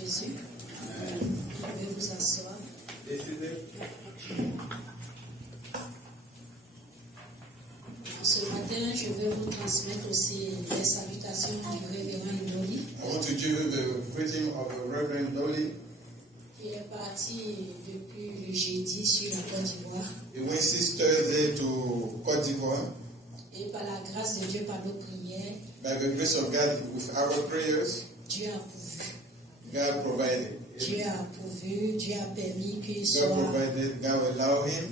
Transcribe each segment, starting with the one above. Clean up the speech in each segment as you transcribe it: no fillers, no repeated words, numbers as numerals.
Jésus. Vous pouvez vous asseoir. Ce matin, je vais vous transmettre aussi les salutations du révérend Ndoli. I want to give you the greeting of the Reverend Ndoli. Il est parti depuis le jeudi sur la Côte d'Ivoire. He went this Thursday to Côte d'Ivoire. Et par la grâce de Dieu, par nos prières, By the grace of God, with our prayers, Dieu a pourvu. God provided. Dieu a pourvu, Dieu a permis qu'il God soit, provided, God allowed him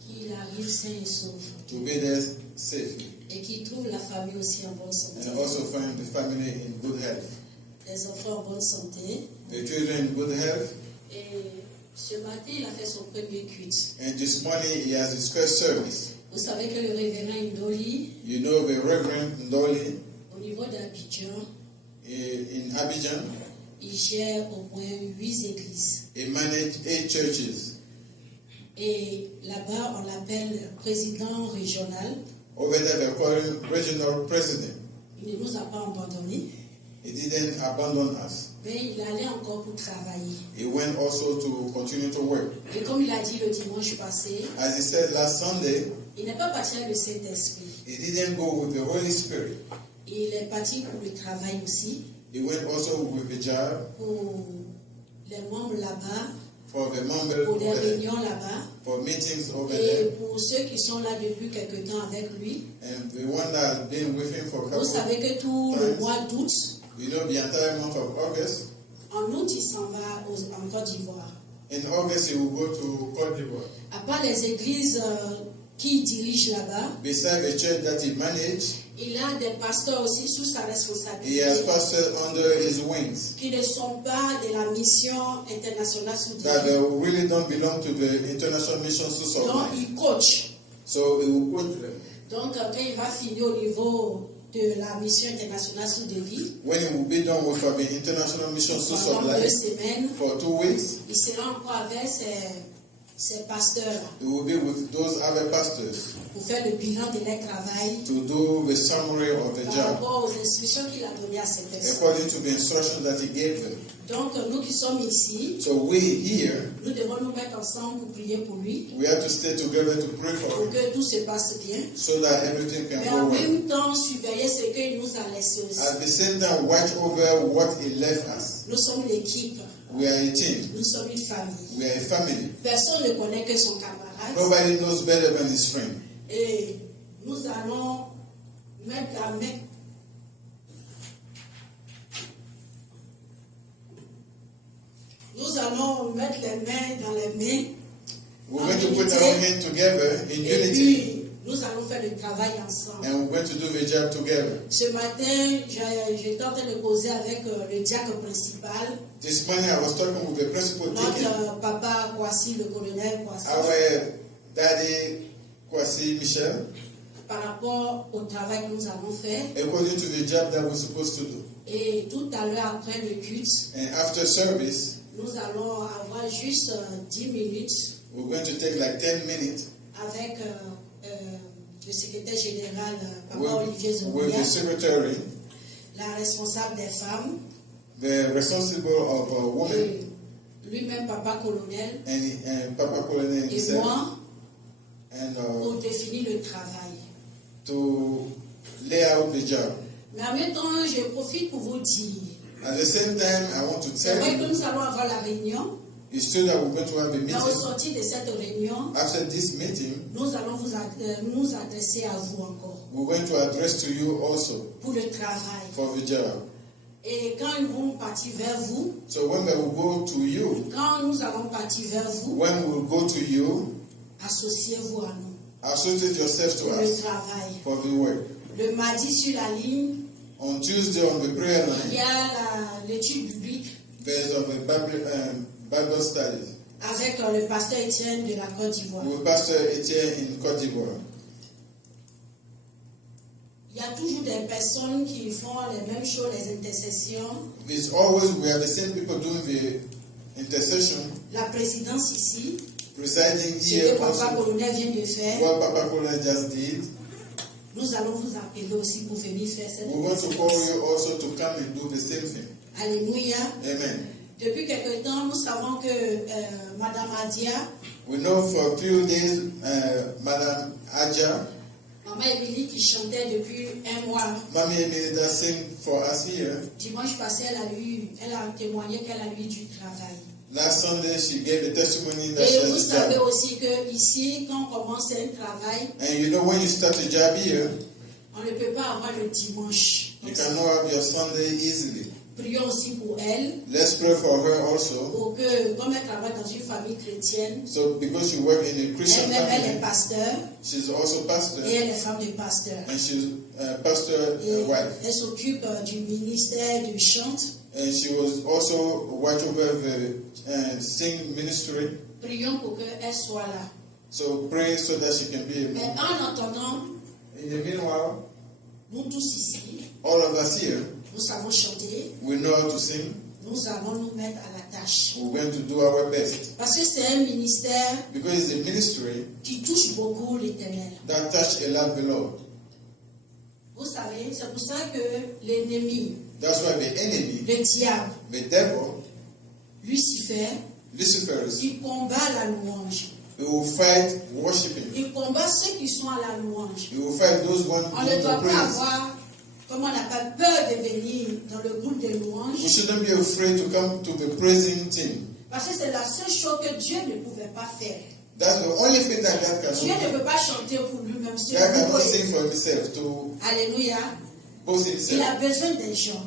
qu'il arrive sain et sauf. to be there safely. Et qu'il trouve la famille aussi en bonne santé. And also find the family in good health. Les enfants en bonne santé. The children in good health. Et ce matin, il a fait son premier culte. And this morning he has his first service. Vous savez que le révérend Ndoli, You know the Reverend Ndoli au niveau d'Abidjan, in Abidjan, il gère au moins 8 églises. he managed 8 churches. Et là-bas, on l'appelle président régional. Over there they call him regional president. Il ne nous a pas abandonnés, He didn't abandon us. mais il allait encore pour travailler. He went also to continue to work. Et comme il a dit le dimanche passé, As he said last Sunday, il n'est pas parti avec le Saint-Esprit. he didn't go with the Holy Spirit. Il est parti pour le travail aussi, He went also with the job pour les membres là-bas, for the members pour des over there, réunions là-bas, for meetings over et there, pour ceux qui sont là depuis quelque temps avec lui. and the one that has been with him for a Vous couple savez que tout le times. mois d'août, You know, the entire month of August. en août, il s'en va en Côte d'Ivoire. In August, he will go to Côte d'Ivoire. À part les églises qu'il dirige là-bas, Beside the church that he managed, il a des pasteurs aussi sous sa he responsabilité has pastors under his wings qui ne sont pas de la mission internationale sous that Dieu. really don't belong to the International Mission Donc, Society. il coach. So he will coach them. Donc, quand il va finir au niveau de la mission internationale sous Devi, When he will be done with the International Mission pendant 2 Society semaines, for 2 weeks, il sera encore avec ces pasteurs he will be with those other pastors pour faire le bilan de leur travail to do the summary of the par job rapport aux instructions qu'il a données à ces personnes. according to the instructions that he gave them. Donc, nous qui sommes ici, So we here, nous devons nous mettre ensemble pour prier pour lui, we have to stay together to pray for pour him que tout se passe bien. so that everything can Mais go en well. même temps, surveiller ce qu'il nous a laissé aussi. At the same time, watch over what he left us. Nous sommes l'équipe, We are a team. nous sommes une famille. We are a family. Personne ne connaît que son camarade. Nobody knows better than his friend. Et nous allons mettre la main. Nous allons mettre les mains dans les mains. We're going to put our hands together in Et unity puis, nous allons faire le travail ensemble. and we're going to do the job together. Ce matin, j'étais en train de causer avec le diacre principal, This morning I was talking with the principal deacon, notre papa Kwasi, le colonel Kwasi, our daddy Kwasi Michel, par rapport au travail que nous allons faire. according to the job that we're supposed to do. Et tout à l'heure, après le culte, And after service, nous allons avoir juste 10 minutes we're going to take like 10 minutes avec le secrétaire général, papa with Olivier the Zombia, secretary, la responsable des femmes, the responsible of women, et lui-même, papa colonel, and Papa Colonel et himself, moi, and pour définir le travail. to lay out the job. Mais en même temps, je profite pour vous dire, At the same time, I want to c'est tell vrai que you, nous allons avoir la réunion, it's true that we're going to have a mais au meeting. sortir de cette réunion, After this meeting, nous allons nous adresser à vous encore we're going to address to you also pour le travail. for the job. Et quand ils vont partir vers vous, So when we will go to you, quand nous allons partir vers vous, when we will go to you, associez-vous à nous associate yourself to pour le us travail. for the work. Le mardi sur la ligne, On Tuesday on the prayer il y line, a l'étude biblique there's a Bible studies avec le pasteur Étienne de la Côte d'Ivoire. with Pastor Etienne in Côte d'Ivoire. Il y a toujours des personnes qui font les mêmes choses, les intercessions. It's always we are the same people doing the intercession, La présidence ici, presiding ce here que papa also. colonel vient de faire, What Papa Colonel just did. nous allons vous appeler aussi pour venir faire cette We want to call présidence. you also to come and do the same thing. Alléluia. Amen. Depuis quelque temps, nous savons que Madame Adia, We know for a few days, Madame Adja, Maman Émilie qui chantait depuis un mois. Mommy Emilida sing for us here. Dimanche passé, elle a témoigné qu'elle a eu du travail. Last Sunday, she gave the testimony that Et she vous has a savez job. aussi que ici, quand on commence un travail, And you know when you start a job here, on ne peut pas avoir le dimanche. you cannot have your Sunday easily. Prions aussi pour elle, Let's pray for her also. pour que, comme elle travaille dans une famille chrétienne, So because she works in a Christian elle-même elle est family, pasteur she's also pastor, et elle est femme de pasteur. and she's a pastor Et wife. elle s'occupe du ministère du chant. And she was also watch over the sing ministry. Prions pour qu'elle soit là. So pray so that she can be a Mais mom. en attendant, In the meanwhile, nous tous ici, all of us here, nous savons chanter, we know how to sing. nous allons nous mettre à la tâche. We're going to do our best. Parce que c'est un ministère Because it's a ministry qui touche beaucoup l'Éternel. that touch a lot the Lord. Vous savez, c'est pour ça que l'ennemi, That's why the enemy, le diable, the devil, Lucifer, Lucifer, il combat la louange. he will fight worshiping. Il combat ceux qui sont à la louange. He will fight those one On who ne do doit the pas praise. avoir, comme on n'a pas peur de venir dans le groupe de We louange, shouldn't be afraid to come to the praising team. parce que c'est la seule chose que Dieu ne pouvait pas faire. That's the only thing that God Dieu can ne do. peut pas chanter pour lui-même. C'est God cannot lui. sing for himself, to Alléluia. boast Il himself. a besoin des gens.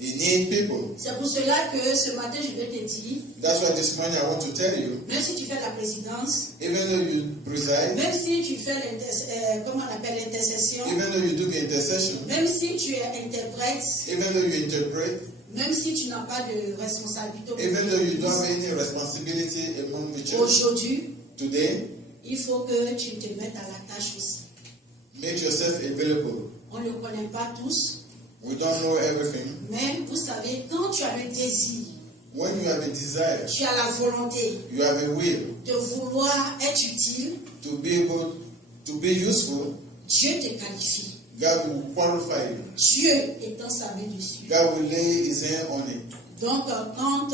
He needs people. C'est pour cela que ce matin, je vais te dire, That's why this morning I want to tell you, même si tu fais la présidence, even though you preside, même si tu fais comment on appelle l'intercession, even though you do the intercession, même si tu es interprète, even though you interpret, même si tu n'as pas de responsabilité, even though you don't have any responsibility among the church, aujourd'hui, today, il faut que tu te mettes à la tâche aussi. make yourself available. On ne connaît pas tous, We don't know everything. mais vous savez, quand tu as le désir, When you have a desire, tu as la volonté you have a will de vouloir être utile, to be able to be useful, Dieu te qualifie. God will qualify you. Dieu étend sa main dessus. God will lay his hand on it. Donc, quand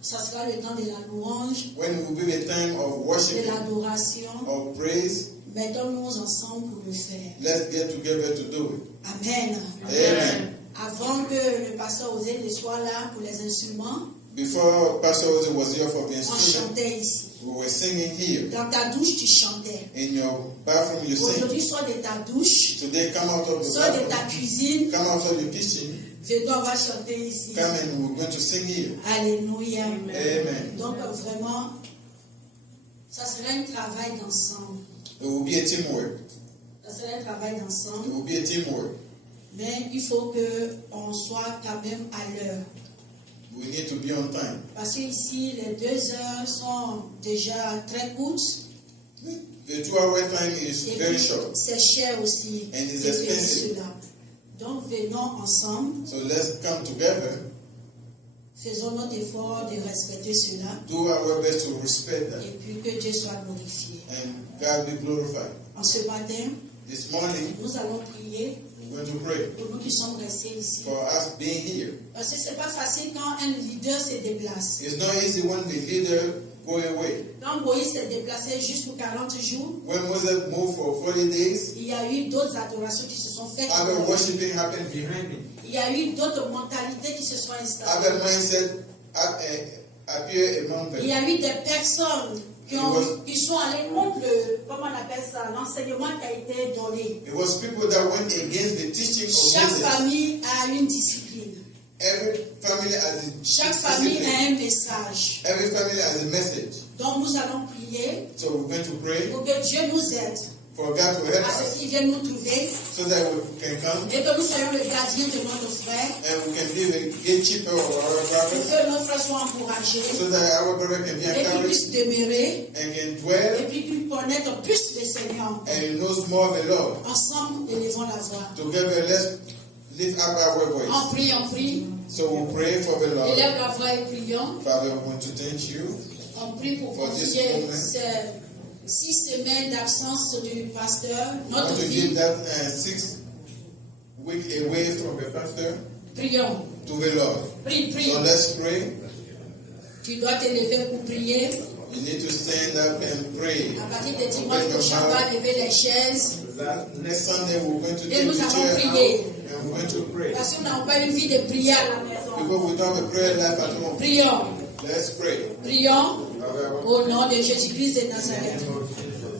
ça sera le temps de la louange, When it will be the time of de worship, l'adoration, of praise, mettons-nous ensemble pour le faire. let's get together to do it. Amen. Amen. Avant que le pasteur Osé ne soit là pour les instruments, Before Pastor Ozzy was here for the on instrument, chantait ici. we were singing here. Dans ta douche, tu chantais. In your bathroom, you sing. Aujourd'hui, soit de ta douche, Today, come out of the soit de ta bathroom, cuisine, come out of your kitchen, on va chanter ici. come and we're going to sing here. Alléluia. Amen. Donc, vraiment, ça sera un travail d'ensemble. It will be a teamwork. Ça sera un travail It d'ensemble. will be a teamwork. Mais il faut qu'on soit quand même à l'heure. We need to be on time. Parce que ici, les 2 heures sont déjà très courtes. The 2-hour time is Et very puis, short. c'est cher aussi. And it's de payer expensive. cela. Donc, venons ensemble. So let's come together, Faisons notre effort de respecter cela. do our best to respect that, Et puis que Dieu soit glorifié. and God be glorified. En ce matin, This morning, nous allons prier we're going to pray pour nous qui sommes restés ici. for us being here. Parce que ce n'est pas facile quand un leader se déplace. It's not easy when the leader go away. Quand Moïse s'est déplacé juste pour 40 jours, When Moses moved for 40 days, il y a eu d'autres adorations qui se sont faites. other worshiping happened behind him. Il y a eu d'autres mentalités qui se sont installées. Other mindset appear among Il y them. a eu des personnes qui sont allées contre comment on appelle ça, l'enseignement qui a été donné. It was people that went against the teaching of Chaque Moses. famille a une discipline. Every family has Chaque a famille discipline. a un message. Every family has a message. Donc nous allons prier So we're going to pray pour que Dieu nous aide for God to help à ce us qu'il vienne nous trouver so that we can come et que nous soyons le gardien de notre frère, and we can be the gatekeeper of our pour brothers que nos frères soient encouragés so that our brother can be et qu'ils encouraged puissent demeurer and can et dwell puis qu'ils connaissent plus le Seigneur. and knows more of the Lord. Ensemble, élevons la voix. Together, let's lift up our voice. On prie. So we'll pray for the Lord. Élève la voix et prions. Father, we want to thank you. On prie pour For this confier moment. ces 6 semaines d'absence du pasteur, I notre want to give vie. that 6 week away from the pastor Prions. to the Lord. Prie, prie. So let's pray. Tu dois te lever pour prier. You need to stand up and pray. À partir de dimanche prochain, on va lever les chaises. Next Sunday, we're going to Et take nous the allons chair prier. out and we're going to pray. Parce qu'on n'a pas une vie de prière à la maison. Because we don't have a prayer life at home. Prions. Let's pray. Prions au nom de Jésus-Christ de Nazareth.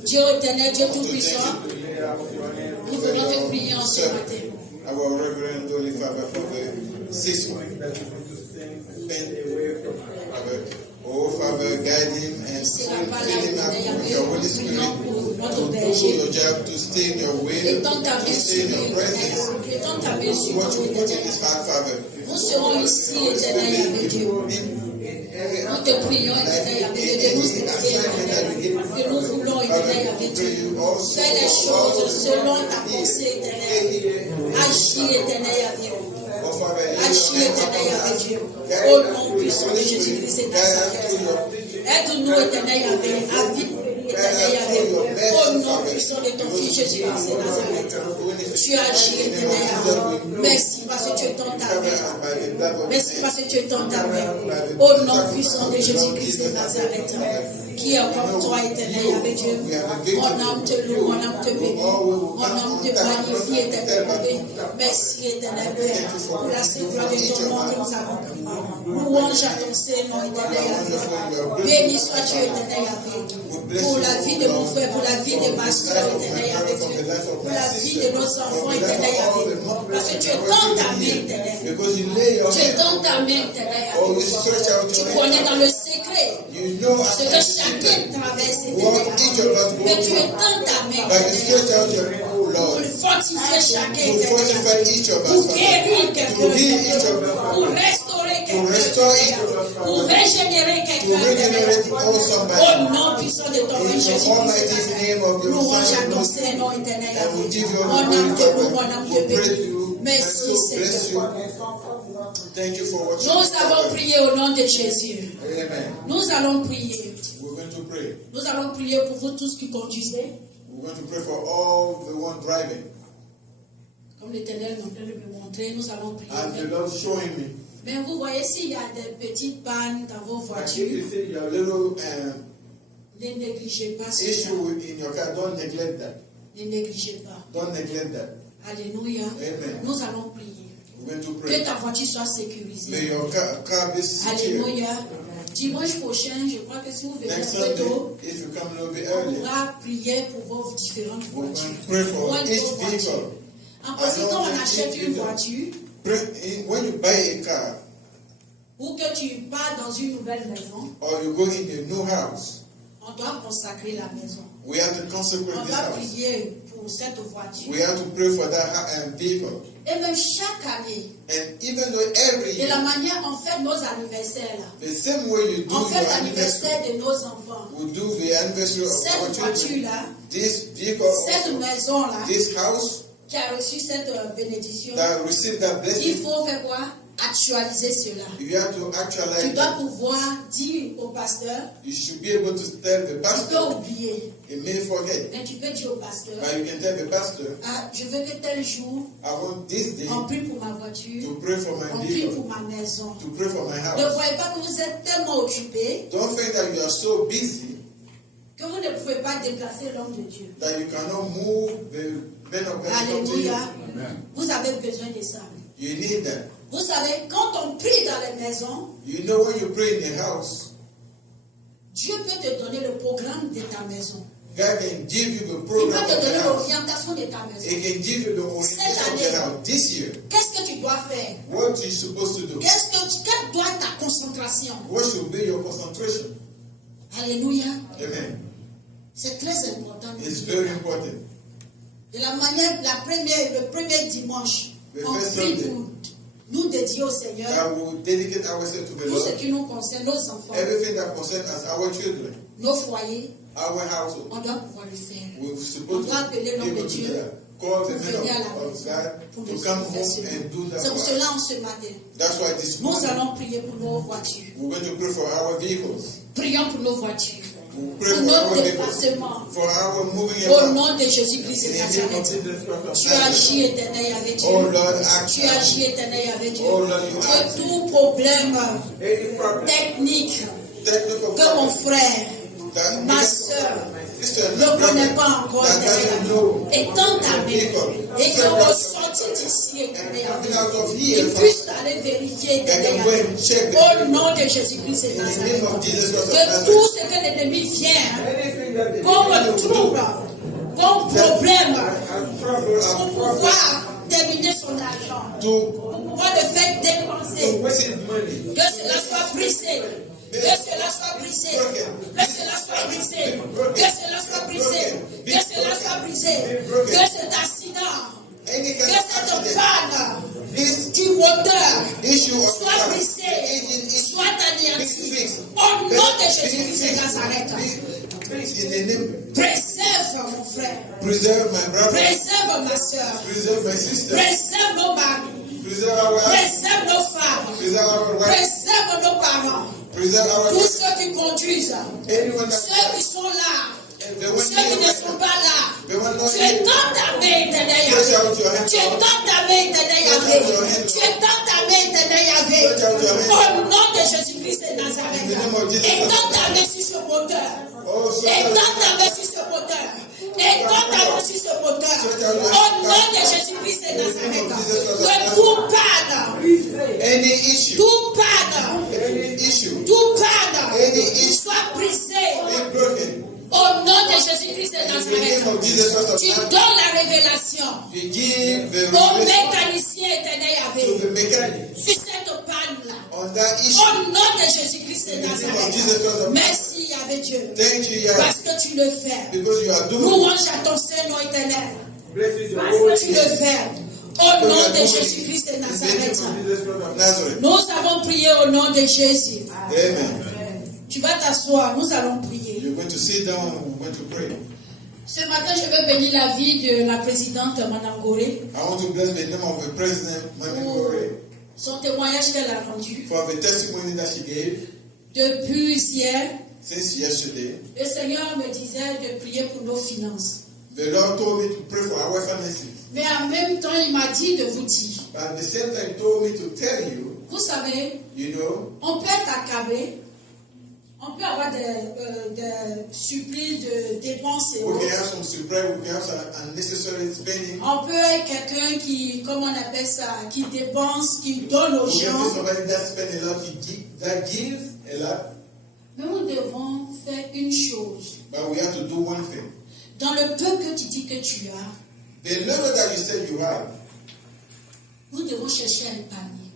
Dieu éternel, Dieu tout-puissant, nous venons te prier en ce matin. Our Reverend Holy Father for the sixth one. Oh Father, guide him and fill him up with your Holy Spirit to do your job, to stay in your way, to stay in your presence. What you put in his heart, Father. Nous serons ici, éternel, avec Dieu. Nous te prions, éternel, avec Dieu, de nous aider, éternel, que nous voulons, éternel, avec Dieu. Fais les choses selon ta pensée, éternel. Agis, éternel, avec Dieu. Agis, éternel, avec Dieu. Au nom puissant de Jésus-Christ et Nazareth. Aide-nous, éternel, à vivre, éternel, avec Dieu. Au nom puissant de ton Fils Jésus-Christ et Nazareth. Tu agis, éternel, avec Dieu. Merci parce que tu es dans ta main. Merci parce que tu es dans ta main. Au nom puissant de Jésus-Christ de Nazareth. Qui est comme toi, éternel, avec Dieu. Mon âme te loue, mon âme te bénit. Mon âme te magnifie, éternel. Merci, éternel Père, pour la sainte gloire de ton nom que nous avons prié. Louange à ton Seigneur, éternel, avec. Béni sois-tu, éternel, avec. Pour la vie de mon frère, pour la vie de ma soeur, éternel, avec Dieu. Pour la vie de nos enfants, éternel, avec. Parce que tu es dans ta main, éternel. Tu es dans ta main, éternel, avec. Tu connais dans le secret ce que chacun traverse, éternel. Mais tu es dans ta main, éternel. Pour fortifier chacun, éternel. Pour guérir quelqu'un, pour restaurer quelqu'un, pour régénérer quelqu'un. Au nom puissant de ton Fils Jésus-Christ. Louange à ton Seigneur, éternel. Mon âme te loue, mon âme te bénit. Merci, Seigneur. Nous avons prié au nom de Jésus. Amen. Nous allons prier. We're going to pray. Nous allons prier pour vous tous qui conduisez. We're going to pray for all the one driving. Comme l'Éternel nous de me montrer, nous allons prier. And the Lord showing me. Mais vous voyez, s'il y a des petites pannes dans vos Like if voitures, you see your little ne négligez pas cela. issue in your car, don't neglect that. Ne négligez pas. Don't neglect that. Alléluia. Amen. Nous allons prier. We're going to Que pray. ta voiture soit May sécurisée. your car be secure. Alléluia. Dimanche prochain, je crois que si vous venez Next un peu Sunday, tôt, if you come a little bit on early, pourra prier pour vos différentes we're going voitures. to pray for Pour each vos vehicle. voitures. En principe, quand on achète une voiture, When you buy a car ou que tu pars dans une nouvelle maison, or you go in a new house, on doit consacrer la maison. we have to On consecrate this doit house. prier pour cette voiture. We have to pray for that vehicle. Et même chaque année, And even though every de la year, manière on fait nos anniversaires là, the same way you do on fait your anniversary, l'anniversaire de nos enfants. we do the anniversary of Cette our children. voiture-là, This vehicle, cette also, maison-là, this house qui a reçu cette bénédiction, that received that il blessing, faut faire quoi? Actualiser cela. you have to Tu actualize dois that. pouvoir dire au pasteur, You should be able to tell the tu peux pastor. oublier, He may forget, mais tu peux dire au pasteur, but you can tell the pastor, ah, je veux que tel jour, I want this day on prie pour ma voiture, to pray for my on prie pour vehicle, ma maison. to pray for my Ne house. voyez pas que vous êtes tellement occupés Don't think that you are so busy que vous ne pouvez pas déplacer l'homme de Dieu. that you cannot move the men of God to come to you. Alléluia. Vous avez besoin de ça. You need that. Vous savez, quand on prie dans les maisons, You know when you pray in the house, Dieu peut te donner le programme de ta maison. God can give you the Il program peut te of donner the house. l'orientation de ta maison. He can give you the orientation of the house. This year, Qu'est-ce que tu dois faire? what you supposed to do? Quelle doit être ta concentration? What should be your concentration? Alléluia. Amen. C'est très important. It's very important. De la manière, le premier dimanche, The on first prie Sunday. pour nous dédier au Seigneur I will dedicate ourselves to the tout ce Lord. qui nous concerne, nos enfants, Everything that concerns us, our children, nos foyers, our household, on doit pouvoir le faire. we're On supposed doit to appeler be l'homme de able to do Dieu that. Call the pour men venir à la of maison pour God nous to come faire home cela. and do that C'est pour for us. cela en ce matin, That's why this nous morning allons prier pour nos voitures. we're going to pray for our vehicles. Prions pour nos voitures. pour notre déplacement. Au nom de Jésus-Christ de Nazareth. Tu agis, éternel avec Dieu. Tu agis, éternel avec Dieu. Que tout problème technique que mon frère, ma soeur, ne connaît pas encore, étant ta main, et que au sortir d'ici, il puisse aller vérifier, au nom de Jésus-Christ de Nazareth, que tout ce que l'ennemi vient, comme trouble, comme problème, pour pouvoir terminer son argent, pour pouvoir le faire dépenser, que cela soit brisé. Que cela soit brisé, que cela soit brisé, que cela soit brisé, que cela soit brisé, que cet accident, que cette panne du moteur soit brisé, soit anéanti. Au nom de Jésus-Christ de Nazareth, préserve mon frère, préserve ma soeur, préserve nos maris, préserve nos femmes, préserve nos parents. Tous ceux qui conduisent, ceux qui sont là, ceux qui ne sont pas là, tu es dans ta main, éternel Yahvé. Tu es dans ta main, éternel Yahvé. Tu es dans ta main, éternel Yahvé. Au nom de Jésus-Christ de Nazareth. Et dans ta main sur ce moteur. Et dans ta main sur ce moteur. Et dans ta main sur ce moteur. Au nom de Jésus-Christ de Nazareth. Que tout panne, tout panne soit brisé. Au nom de Jésus-Christ de Nazareth, tu donnes la révélation aux mécaniciens éternels Yahvé sur cette panne-là. Au nom de Jésus-Christ de Nazareth. Merci Yahvé Dieu. Parce que tu le fais. Louange à ton Saint-Nom éternel. Parce que tu le fais. Au nom de Jésus-Christ de Nazareth. Nous avons prié au nom de Jésus. Amen. Tu vas t'asseoir, nous allons prier. You're going to sit down, we're going to pray. Ce matin, je veux bénir la vie de la présidente Madame Goré. I want to bless the name of the president, Madame Goré. Son témoignage qu'elle a rendu. For the testimony that she gave. Depuis hier. Since yesterday. Le Seigneur me disait de prier pour nos finances. The Lord told me to pray for our finances. Mais en même temps, il m'a dit de vous dire. But at the same time, he told me to tell you. Vous savez, on peut être accablé. On peut avoir des supplies de dépenses et autres. On peut être quelqu'un qui, comment on appelle ça, qui dépense, qui donne aux gens. Mais nous devons faire une chose. Dans le peu que tu dis que tu as, nous devons chercher à épargner.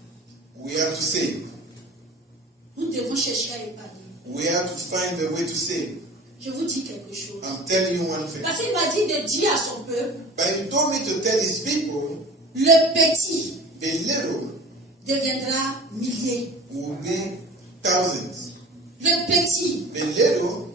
Nous devons chercher à épargner. We have to find a way to save. Je vous dis quelque chose. I'm telling you one thing. Parce qu'il m'a dit de dire à son peuple. But he told me to tell his people. Le petit. The little. Deviendra milliers. Will be thousands. Le petit. The little.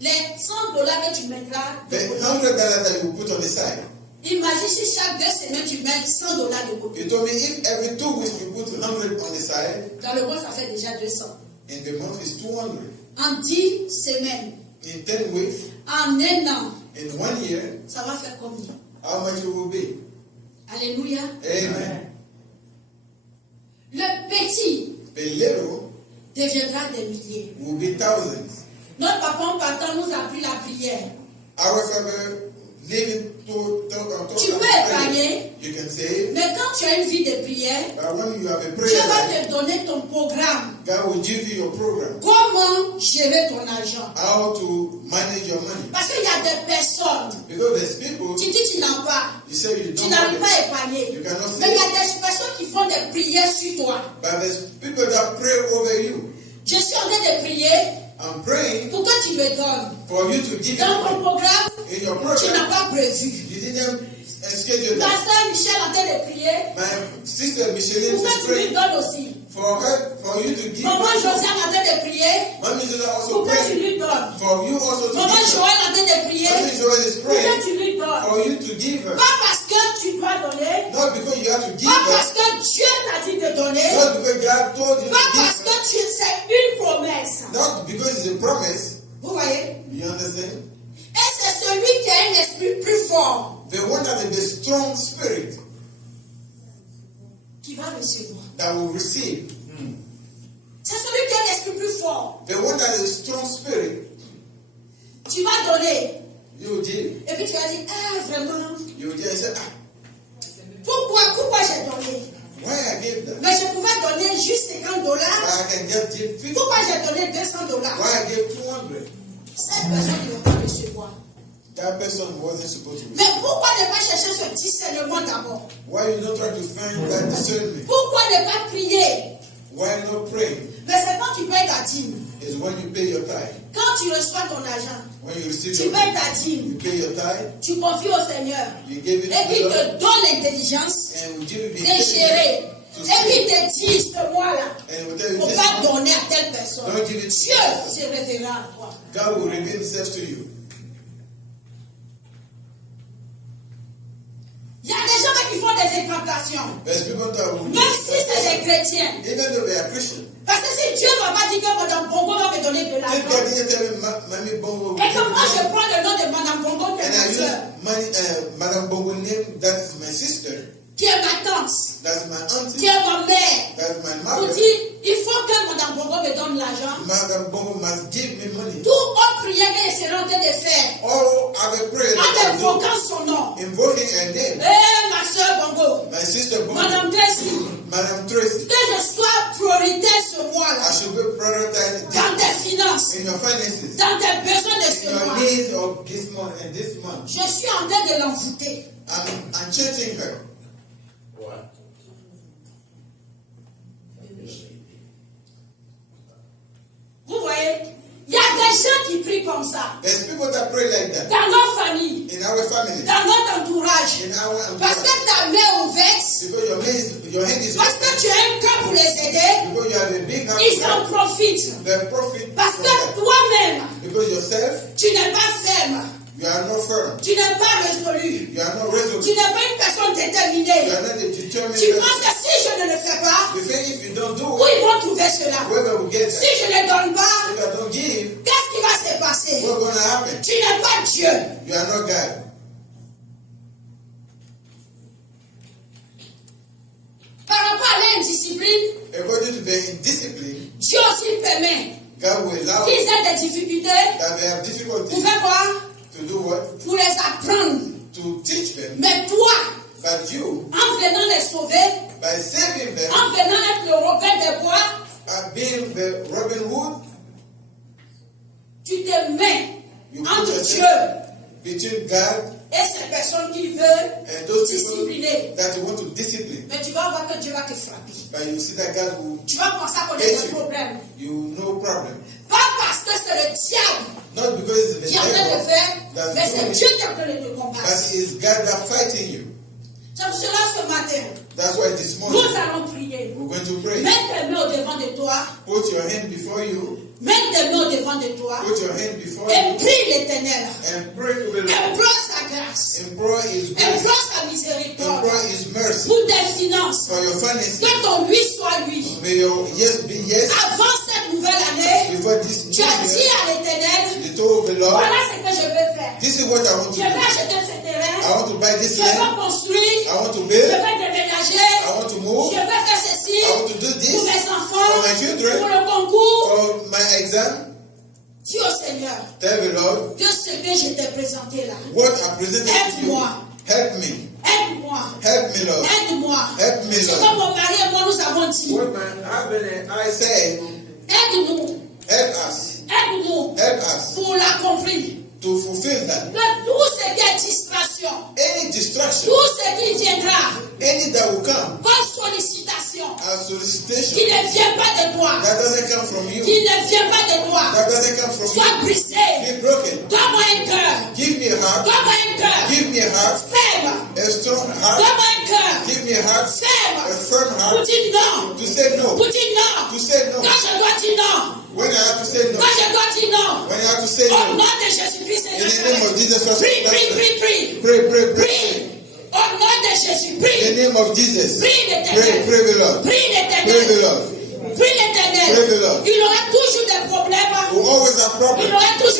Les $100 que tu mettras. The $100 that you put on the side. Imagine si chaque 2 semaines tu mets $100 de côté. He told me if every 2 weeks you put 100 on the side. Dans le mois ça fait déjà 200. In the month is 200. En 10 semaines. In 10 weeks. En 1 an. In 1 year. Ça va faire combien? How much it will be? Alléluia. Amen. Le petit. The little. Deviendra des milliers. Will be thousands. Notre papa en partant nous a appris la prière. Our father living tu peux épargner, mais quand tu as une vie de prière, Dieu va te donner ton programme. God will give you your program. Comment gérer ton argent? How to manage your money. Parce qu'il y a des personnes. Because there's people. Tu dis tu n'as pas. Tu n'arrives pas à épargner. Mais il y a des personnes qui font des prières sur toi. But there's people that pray over you. Je suis en train de prier. I'm praying pour que tu me donnes. For you to give dans ton programme, in your program, tu n'as pas prévu. You didn't schedule ta soeur Michel est en train de prier. My sister Micheline pour que tu lui donnes aussi. For you to give. Maman José est en train de prier. Mommy José also pour que tu lui donnes. For you also to Maman give. Joël est en train de prier. Mommy Joël is praying. Pour que tu lui donnes. For you to give her. Pas parce que tu dois donner. Not because you have to give pas her. parce que Dieu t'a dit de donner. Not because God told you pas to give parce que c'est une promesse. Not because it's a promise. Vous voyez? You understand? Et c'est celui qui a un esprit plus fort. The one that is the strong spirit qui va recevoir. That will receive. C'est celui qui a un esprit plus fort. The one that is strong spirit. Tu vas donner. You give. Et puis tu vas dire, ah vraiment. You give. Say, Pourquoi j'ai donné? Why I gave that? Mais je pouvais donner juste $50. Why I can just give 50? Pourquoi j'ai donné $200? Why I gave 200? Cette personne ne va pas recevoir. That person wasn't supposed to receive. Mais pourquoi ne pas chercher ce discernement d'abord? Why you not try to find that discernment? Pourquoi ne pas prier? Why not pray? Mais c'est quand tu payes ta dîme. Is when you pay your tithe. Quand tu reçois ton argent, when you receive tu payes ta dîme. You pay your tithe. Tu confies au Seigneur. You give it et puis il te donne l'intelligence de gérer. Et puis il te dit, ce mois-là, il ne faut pas donner à telle personne. Dieu se révélera à toi. God will reveal himself to you. Il y a des gens qui font des incantations. Même si c'est des chrétiens. Even though they are Christians. Parce que si Dieu ne va pas dire que Madame Bongo va me donner de l'argent. Et que moi je prends le nom de Madame Bongo qui est ma soeur. Madame Bongo name, that's my sister. Qui est ma tante. That's my auntie. Qui est ma mère. That's my mother. Pour dire, il faut que Madame Bongo me donne l'argent. Madame Bongo must give me money. Tout autre prière qu'elle sera en train de faire. All other prayer. En invoquant son nom. Invoking her name. Ma soeur Bongo. My sister Bongo. Madame Tracy. Madame Tracy. Que je sois prioritaire ce mois-là. I should be prioritized dans tes finances. In your finances. Dans tes besoins de ce mois. In your needs of this month and this month. Je suis en train de l'envoûter. I'm changing her. What? Vous voyez, il y a des gens qui prient comme ça. There's people that pray like that. Dans nos familles. In our family. Dans notre entourage. In our entourage. Parce que ta main ouverte. Because your hand is parce que tu as un cœur pour les aider. Because you have a big heart. Ils en profitent. They profit. Parce que toi-même. Because yourself. Tu n'es pas ferme. You are not firm. Tu n'es pas résolu. You are not resolute. Tu n'es pas une personne déterminée. You are not a determined tu person. penses que si je ne le fais pas, you think if you don't do où ils vont trouver cela? Where will get si je ne donne pas, if I don't give, qu'est-ce qui va se passer? What's going to happen? Tu n'es pas Dieu. You are not God. Par rapport à l'indiscipline, according to the indiscipline, Dieu aussi permet God will allow qu'ils aient des difficultés. That they have difficulties. Pour faire quoi? To do what? Pour les apprendre. To teach them. Mais toi, but you, en venant les sauver, by saving them, en venant être le Robin des Bois, being the Robin Hood, tu te mets entre Dieu between God et ces personnes qui veulent discipliner. That you want to discipline. Mais tu vas voir que Dieu va te frapper. But you see that God will. Tu vas penser qu'on a des problèmes. You no problem. Pas parce que c'est le diable. Not because it's the qui est en train de faire, mais c'est Dieu qui est en train de te combattre. But it's God that fighting you. C'est pour cela ce matin. That's why this morning. Nous allons prier. We're going to pray. Mets tes mains au devant de toi. Put your hand before you. Mets tes mains au devant de toi. Put your hand before et you. Prie l'Éternel. And pray to the Lord. Implore sa grâce. Implore His grace. Implore sa miséricorde. Implore His mercy. Pour tes finances. For your finances. Que ton oui soit oui. May your yes be yes. Avant cette nouvelle année. Before this new tu as dit à l'Éternel. You told the Lord. Voilà ce que je veux faire. This is what I want to do. Je vais acheter ce terrain. I want to buy this land. Je vais construire. I want to build. Je vais déménager. I want to move. Je vais faire ceci. I want to do this. Pour mes enfants. For my children. Pour le concours. For my exam. Dis au Seigneur. Tell the Lord. De ce que je t'ai présenté là. What I presented to you. Aide-moi. Help me. Aide-moi. Help me, Lord. Aide-moi. Help me, Ce Lord. que mon mari et moi nous avons dit. What my husband and I say. Aide-nous. Help us. Aide-nous. Help us. Pour l'accomplir. To fulfill that. Que tout ce qui est distraction. Any distraction. Tout ce qui viendra. Any that will come. Comme sollicitation. A solicitation. Qui ne vient pas de toi. That doesn't come from you. Qui ne vient pas de toi. That doesn't come from Sois you. brisé. Be broken. Donne-moi un cœur. Give me a heart. Donne-moi un cœur. Give me a heart. Ferme. A strong heart. Donne-moi un cœur. Give me a heart. Ferme. A firm Pour heart. dire non. To say no. Pour dire non. To say no. Quand je dois dire non. When I have to say no. Quand je dois dire non. When I have to say Au no. nom de Jésus-Christ, In the name of Jesus Christ. prie, prie, prie, prie. Pray, pray, pray. Prie. Au nom de Jésus, In prie. the name of Jesus. Prie Pray, l'Éternel. pray the Lord. Prie Pray the l'Éternel. Lord. Prie l'Éternel. Pray the Lord. Il aura toujours des problèmes. We always have Il problems. aura toujours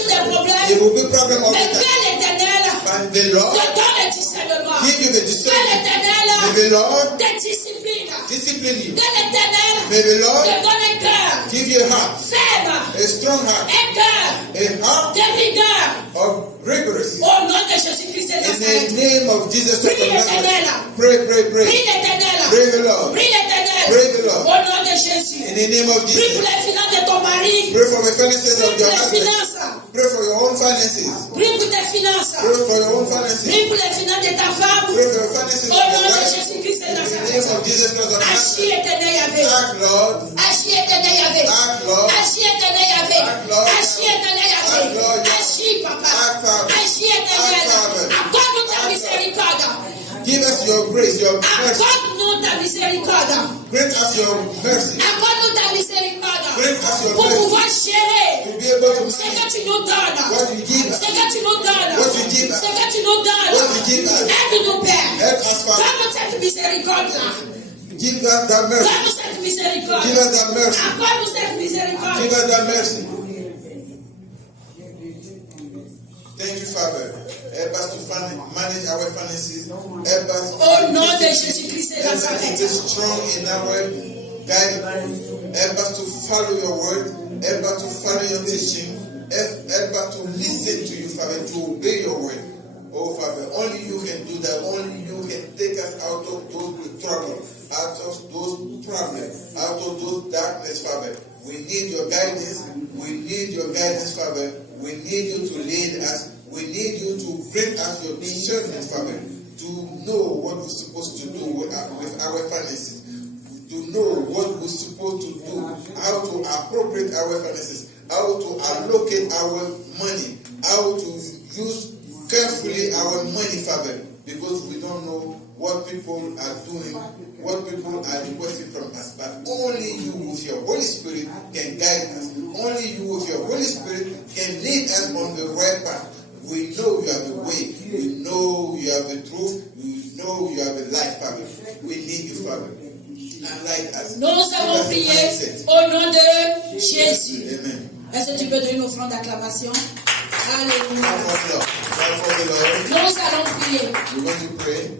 There will be problem all Mais the que time. l'Éternel But the Lord te donne le discernement. give you the Que discernment. l'Éternel May the Lord te discipline. discipline you. Que l'Éternel May the te Lord donne un cœur give you a heart, ferme. a strong heart, Un cœur a heart de rigueur. of rigorous. Au nom de Jésus-Christ de In the Nazareth. name of Jesus Christ of Prie l'Éternel. Nazareth. Pray, pray, Prie pray. l'Éternel. Pray the Lord. Prie l'Éternel. Pray the Lord. Au nom de Jésus. In the name of Prie pour Jesus. les finances de ton mari. Pray for the finances Prie of pour your les husband. finances. Pray for your own finances. Prie pour tes finances. Pray for your own finances. Prie pour les finances de ta femme. Pray for your finances Au of nom your de wife. Jésus-Christ de In the name Nazareth. of Jesus Christ of Agis Nazareth. éternel Yahvé. Act, Lord. Agis éternel Yahvé. Act, Lord. Agis éternel Yahvé. Act, Lord. Agis éternel Yahvé. Act, Lord. Agis papa. Act, Father. Agis éternel. Act, Father. Accorde-nous ta Act, miséricorde. Give us your grace, your mercy. Accorde-nous ta miséricorde. Grant us your mercy. Accorde-nous ta miséricorde. Grant us your Pour mercy. pouvoir gérer To be able to ce manage que tu nous donnes. what you give us. Ce que tu nous donnes. What you give us. Ce que tu nous donnes. What you give us. Aide-nous, Père. Help us, Father. Donne-nous cette miséricorde-là. Give us that mercy. Donne-nous cette miséricorde. Give us that mercy. Accorde-nous cette miséricorde. Give us that mercy. Thank you, Father. Help us to manage our finances. Help us Au nom de Jésus-Christ de help us to be Nazareth. strong in our guidance. Help us to follow your word. Help us to follow your teaching. Help us to listen to you, Father, to obey your word. Oh, Father, only you can do that. Only you can take us out of those trouble, out of those problems, out of those darkness, Father. We need your guidance. We need your guidance, Father. We need you to lead us. We need you to bring us your discernment, Father, to know what we're supposed to do with our finances, to know what we're supposed to do, how to appropriate our finances, how to allocate our money, how to use carefully our money, Father, because we don't know what people are doing, what people are requesting from us. But only you with your Holy Spirit can guide us. Only you with your Holy Spirit can lead us on the right path. We know you are the way. We know you are the truth. We know you are the life, Father. We need you, Father. Unlike us. Nous avons prié au nom de Jésus. Amen. Est-ce que tu peux donner une offrande d'acclamation? Alléluia. For the Lord. Nous allons prier. We're going to pray.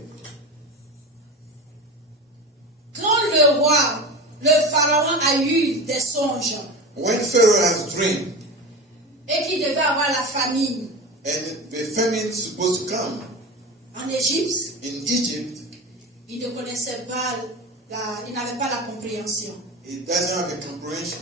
Quand le roi, le pharaon a eu des songes When Pharaoh has dreamed et qu'il devait avoir la famine and the famine is supposed to come en Égypte, in Egypt, il ne connaissait pas il n'avait pas la compréhension. he doesn't have a comprehension.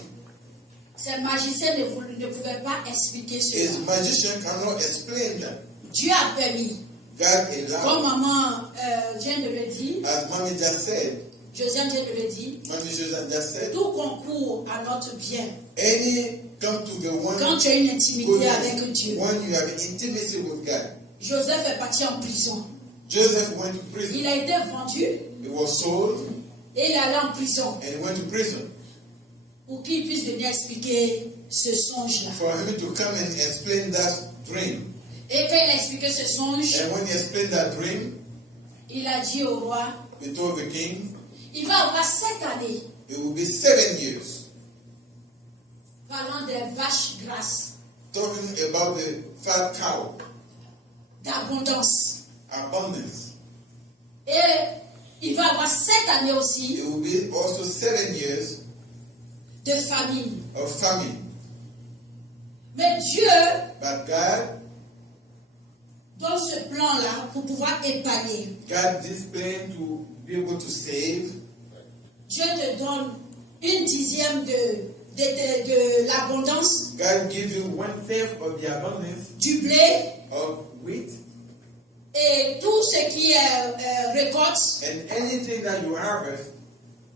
Ces magiciens ne pouvaient pas expliquer His cela. magician cannot explain that. Dieu a permis. God Comme allowed, maman vient de le dire, as Mommy just said, Josiane vient de le dire, Mommy Susan just said, tout concourt à notre bien. any come to the one Quand tu as une intimité avec Dieu. when you have intimacy with God. Joseph est parti en prison. Joseph went to prison. Il a été vendu He was sold et il est allé en prison and he went to prison pour qu'il puisse venir expliquer ce songe-là. for him to come and explain that dream. Et quand il a expliqué ce songe, And when he explained that dream, il a dit au roi, he told the king, il va avoir 7 années it will be 7 years. parlant des vaches grasses, Talking about the fat cow, d'abondance. abundance. Et il va avoir 7 années aussi It will be also 7 years de famine. of famine. Mais Dieu, But God dans ce plan-là, pour pouvoir épargner, this plan to be able to save. Dieu te donne 1/10 de l'abondance, God gives you 1/5 of the abundance du blé of wheat et tout ce qui est récolte and anything that you harvest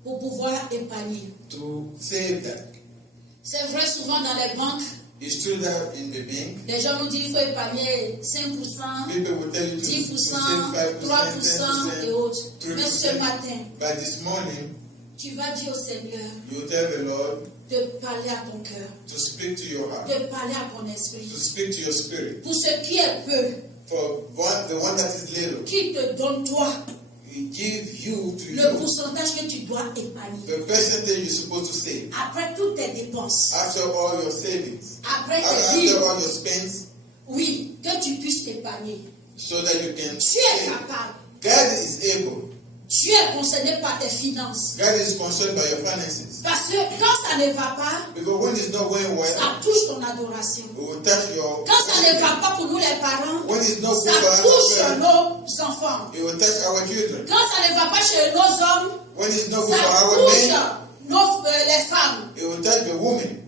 pour pouvoir épargner. to save that. C'est vrai, souvent dans les banques, It's true that in the bank, les gens nous disent qu'il faut épargner 5%, people will tell you to 10%, save 5%, 3% et 10%, autres. 3%. Mais ce matin, But this morning, tu vas dire au Seigneur you tell the Lord de parler à ton cœur, to speak to your heart, de parler à ton esprit. to speak to your spirit. Pour ce qui est peu, For the one that is little, qui te donne toi He give you to le you pourcentage que tu dois épargner. the percentage you're supposed to save. Après toutes tes dépenses, After all your savings, après tes after billes, all your spends, Oui, que tu puisses t'épargner. So that you can Tu es capable. God is able. Tu es concerné par tes finances. God is concerned by your finances. Parce que quand ça ne va pas, Because when it's not going well, ça touche ton adoration. it will touch your. Quand ça ne va pas pour nous les parents, When it's not ça good for touche our parents, nos enfants. it will touch our children. Quand ça ne va pas chez nos hommes, When it's not ça good for our touche men, les femmes. it will touch the women.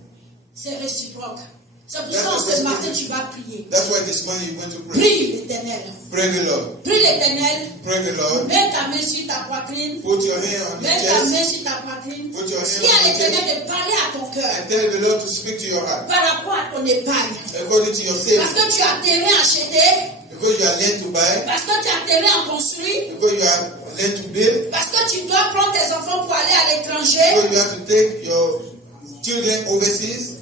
C'est réciproque. C'est pour ça que ce matin tu vas prier. That's why this morning you're going to pray. Prie l'Éternel. Pray the Lord. Prie l'Éternel. Pray the Lord. Mets ta main sur ta poitrine. Put your hand on your Mets ta main chest. sur ta poitrine. Put your hand Dis à on your l'Éternel chest. de parler à ton cœur And tell the Lord to speak to your heart. par rapport à ton épargne. According to your Parce savings. que tu as terrain acheté. Because you are led to buy. Parce que tu as terrain à construire. Because you are led to build. Parce que tu dois prendre tes enfants pour aller à l'étranger. Because you have to take your children overseas.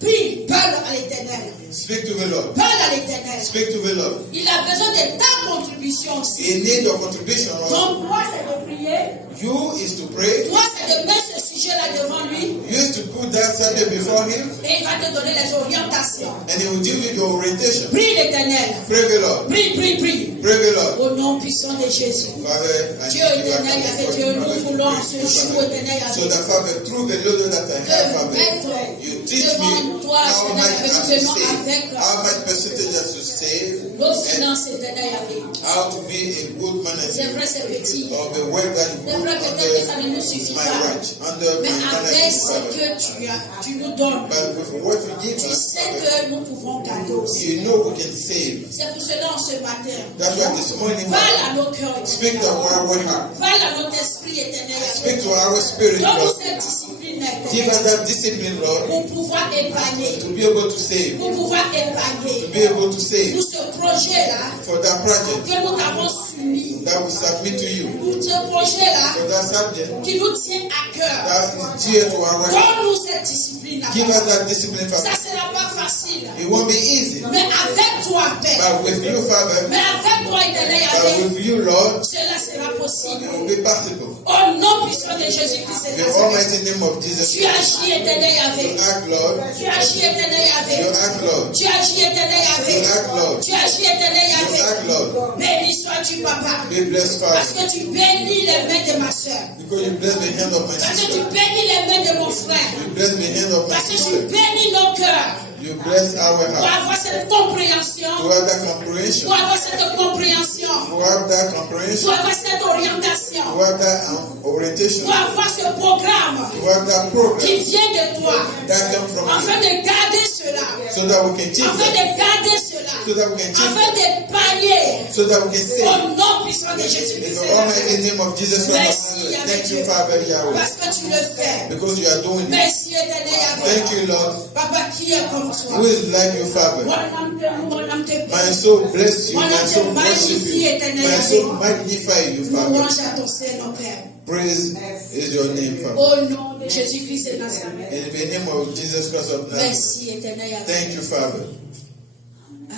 Prie, parle à l'Éternel. Speak to the Lord. Parle à l'Éternel. Speak to the Lord. Il a besoin de ta contribution aussi. He need your contribution also. Ton droit, c'est de prier. You is to pray. Toi, c'est de mettre ce sujet-là devant lui. You is to put that subject before him. Et il va te donner les orientations. And he will give you your orientation. Prie l'Éternel. Pray the Lord. Prie, prie, prie. Pray the Lord. Au nom puissant de Jésus. Father, I Dieu need you éternel, to avec Dieu, nous voulons ce jour éternel so avec that Father, through the little that I have, Father, être you teach me devant toi, how much Seigneur, has avec to nous save, avec how much percentage has to save, nos and finances éternel avec. how to be a good C'est vrai, manager c'est petit. of the work that you C'est put vrai, peut-être que ça ne nous under suffit my pas. right, under Mais my avec management, ce Father. que tu nous donnes, But with what you give tu us, sais Father, que nous pouvons garder aussi. you know we can save. C'est pour cela en ce matin. That's why this morning, Parle Father, à nos cœurs speak to éternel. our heart. Parle à notre esprit éternel. Speak to our spirit, Donne-nous Lord. cette discipline Give us éternelle that discipline, Lord, pour pouvoir épargner. to be able to save, Pour pouvoir to épargner. be able to save Pour ce projet-là for that project que nous t'avons soumis. that we submit to you, Pour ce projet-là for that subject qui nous tient à cœur. that is dear to our heart. Donne-nous cette discipline-là. Give us that discipline, Ça Father. ne sera pas facile. It won't be easy, Mais avec toi, Père. but with you, Father, Mais avec toi, éternel but Yahvé, with you, Lord, cela sera possible. it will be possible. Au nom puissant de Jésus-Christ In de the Nazareth. almighty name of Jesus Tu Christ, agis, éternel Yahvé. you act, Lord. Tu agis, éternel Yahvé. You act, Lord. Tu agis, éternel Yahvé. You act, Lord. Tu agis, éternel You Yahvé. act, Lord. Béni sois-tu, papa. Be blessed, Parce Father, que tu bénis les mains de ma soeur. because you bless the hand of my Parce que tu sister. bénis les mains de mon frère. You bless the hand of my Parce que tu sister. bénis nos cœurs. You bless our Pour heart. avoir cette compréhension. To have that comprehension. Pour avoir cette compréhension. To have that comprehension. Pour avoir cette orientation. To have that orientation. Pour avoir ce programme To have that program qui vient de toi. that comes from Afin you. de garder cela. So that we can teach Afin them. de garder cela. So that we can teach Afin them. d'épargner. So that we can Au save. nom puissant de In Jésus-Christ. the almighty name of Jesus Christ. Merci, Thank you, Yahweh. Father Yahweh. Parce que tu le fais. Because you are doing it. Merci, éternel Yahvé. Thank you, Lord. Papa, qui est comme toi? Who is like you, Father? Mon âme te My soul bless you. My soul worship you. My soul magnify you, Father. louange à ton Seigneur, Père. Praise is your name, Father. Au nom de Jésus-Christ de Nazareth. In the name of Jesus Christ of Nazareth. Merci, éternel Yahvé. Thank you, Father.